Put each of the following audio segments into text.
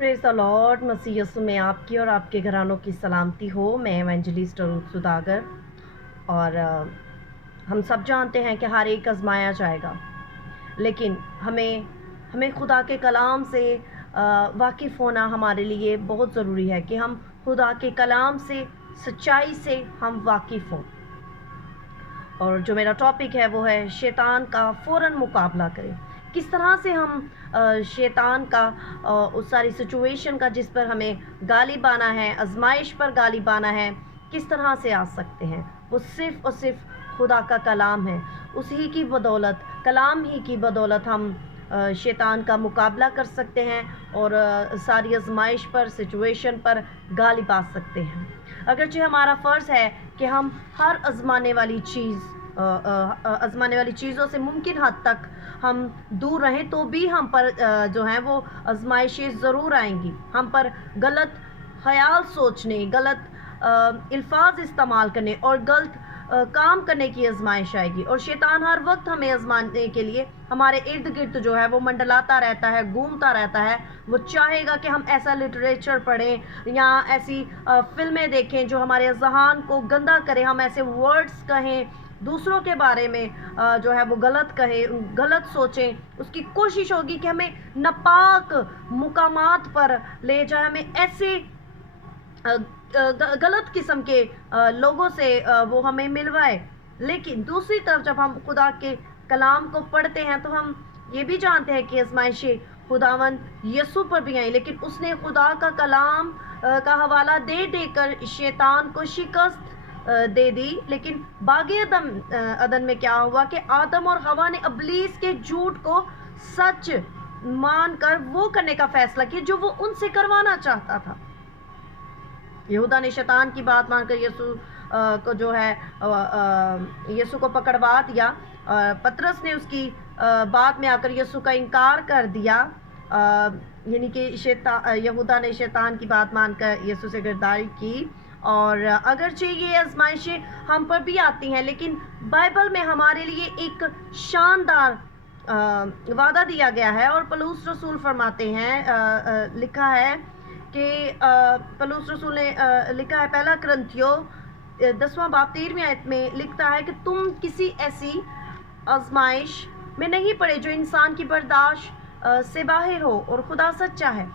Praise the Lord. मसीह यीशु में आपकी और आपके घरानों की सलामती हो। मैं एवेंजलिस्ट रूथ सुदागर और हम सब जानते हैं कि हर एक आजमाया जाएगा, लेकिन हमें हमें खुदा के कलाम से वाकिफ़ होना हमारे लिए बहुत ज़रूरी है कि हम खुदा के कलाम से सच्चाई से हम वाकिफ़ हों। और जो मेरा टॉपिक है वो है शैतान का फ़ौरन मुकाबला करें। किस तरह से हम शैतान का उस सारी सिचुएशन का जिस पर हमें गालिब आना है, आजमाइश पर गालिब आना है, किस तरह से आ सकते हैं। वो सिर्फ़ और सिर्फ खुदा का कलाम है। उसी की बदौलत, कलाम ही की बदौलत हम शैतान का मुकाबला कर सकते हैं और सारी आजमाइश पर, सिचुएशन पर गालिब आ सकते हैं। अगरचे हमारा फ़र्ज़ है कि हम हर आजमाने वाली चीज़ों से मुमकिन हद तक हम दूर रहें, तो भी हम पर जो हैं वो आजमाइशें ज़रूर आएंगी। हम पर गलत ख़याल सोचने, गलत अल्फाज इस्तेमाल करने और गलत काम करने की आजमाइश आएगी। और शैतान हर वक्त हमें आजमाने के लिए हमारे इर्द गिर्द जो है वो मंडलाता रहता है, घूमता रहता है। वो चाहेगा कि हम ऐसा लिटरेचर पढ़ें या ऐसी फ़िल्में देखें जो हमारे ज़हन को गंदा करें, हम ऐसे वर्ड्स कहें, दूसरों के बारे में जो है वो गलत कहें, गलत सोचें। उसकी कोशिश होगी कि हमें नापाक मुकामात पर ले जाए, हमें ऐसे गलत किस्म के लोगों से वो हमें मिलवाए। लेकिन दूसरी तरफ जब हम खुदा के कलाम को पढ़ते हैं तो हम ये भी जानते हैं कि आजमाइशें खुदावंद यीशु पर भी आई, लेकिन उसने खुदा का कलाम का हवाला दे देकर शैतान को शिकस्त दे दी। लेकिन बागे अदन में क्या हुआ कि आदम और हवा ने इब्लीस के झूठ को सच मानकर वो करने का फैसला किया जो वो उनसे करवाना चाहता था। यहूदा ने शैतान की बात मानकर यीशु को जो है यीशु को पकड़वा दिया। पतरस ने उसकी बात में आकर यीशु का इनकार कर दिया, यानी कि यहूदा ने शैतान की बात मानकर यीशु से गिरफ्तारी की। और अगरचे ये आजमाइशें हम पर भी आती हैं, लेकिन बाइबल में हमारे लिए एक शानदार वादा दिया गया है। और पौलुस रसूल फरमाते हैं, लिखा है कि पौलुस रसूल ने लिखा है, पहला कुरिन्थियों 10वां बाब 13वीं आयत में लिखता है कि तुम किसी ऐसी आजमाइश में नहीं पड़े जो इंसान की बर्दाश्त से बाहर हो, और खुदा सच्चा है,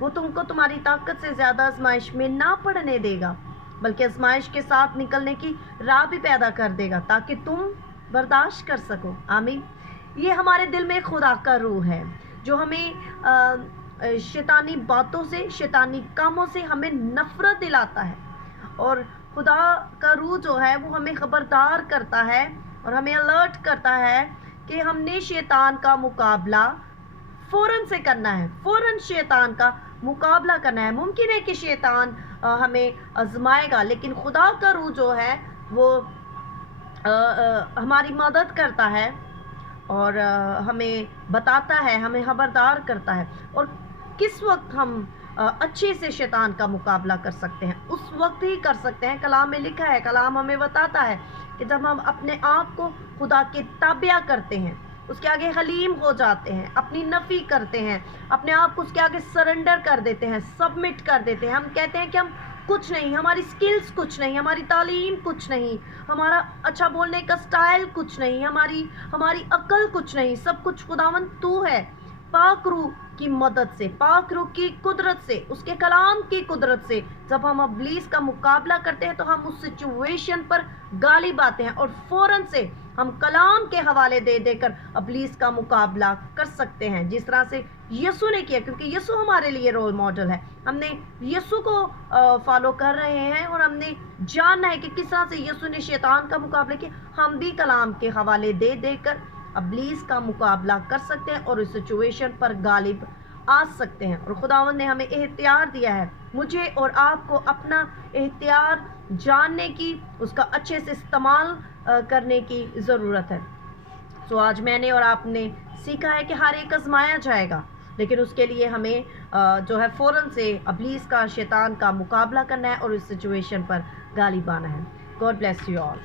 वो तुमको तुम्हारी ताकत से ज़्यादा आजमाइश में ना पड़ने देगा, बल्कि आजमाइश के साथ निकलने की राह भी पैदा कर देगा ताकि तुम बर्दाश्त कर सको। आमीन। ये हमारे दिल में खुदा का रूह है जो हमें शैतानी बातों से, शैतानी कामों से हमें नफ़रत दिलाता है। और खुदा का रूह जो है वो हमें ख़बरदार करता है और हमें अलर्ट करता है कि हमने शैतान का मुकाबला फ़ौरन से करना है, फ़ौरन शैतान का मुकाबला करना है। मुमकिन है कि शैतान हमें आजमाएगा, लेकिन खुदा का रूह जो है वो हमारी मदद करता है और हमें बताता है, हमें खबरदार करता है। और किस वक्त हम अच्छे से शैतान का मुकाबला कर सकते हैं, उस वक्त ही कर सकते हैं। कलाम में लिखा है, कलाम हमें बताता है कि जब हम अपने आप को खुदा के ताबिया करते हैं, उसके आगे हलीम हो जाते हैं, अपनी नफ़ी करते हैं, अपने आप को उसके आगे सरेंडर कर देते हैं, सबमिट कर देते हैं। हम कहते हैं कि हम कुछ नहीं, हमारी स्किल्स कुछ नहीं, हमारी तालीम कुछ नहीं, हमारा अच्छा बोलने का स्टाइल कुछ नहीं, हमारी अक्ल कुछ नहीं, सब कुछ खुदावंद तू है। पाक रूह की मदद से, पाक रूह की कुदरत से, उसके कलाम की कुदरत से जब हम इब्लीस का मुकाबला करते हैं तो हम उस सिचुएशन पर गालिब आते हैं और फ़ौरन से हम कलाम के हवाले दे देकर इब्लीस का मुकाबला कर सकते हैं, जिस तरह से यीशु ने किया। क्योंकि यीशु हमारे लिए रोल मॉडल है। हमने यीशु को फॉलो कर रहे हैं और हमने जानना है कि किस तरह से यीशु ने शैतान का मुकाबला किया। हम भी कलाम के हवाले दे देकर इब्लीस का मुकाबला कर सकते हैं और इस सिचुएशन पर गालिब आ सकते हैं। और खुदावंद ने हमें इख्तियार दिया है, मुझे और आपको अपना इख्तियार जानने की, उसका अच्छे से इस्तेमाल करने की ज़रूरत है। तो आज मैंने और आपने सीखा है कि हर एक आजमाया जाएगा, लेकिन उसके लिए हमें जो है फ़ौरन से इब्लीस का, शैतान का मुकाबला करना है और इस सिचुएशन पर गालिब आना है। God bless you all.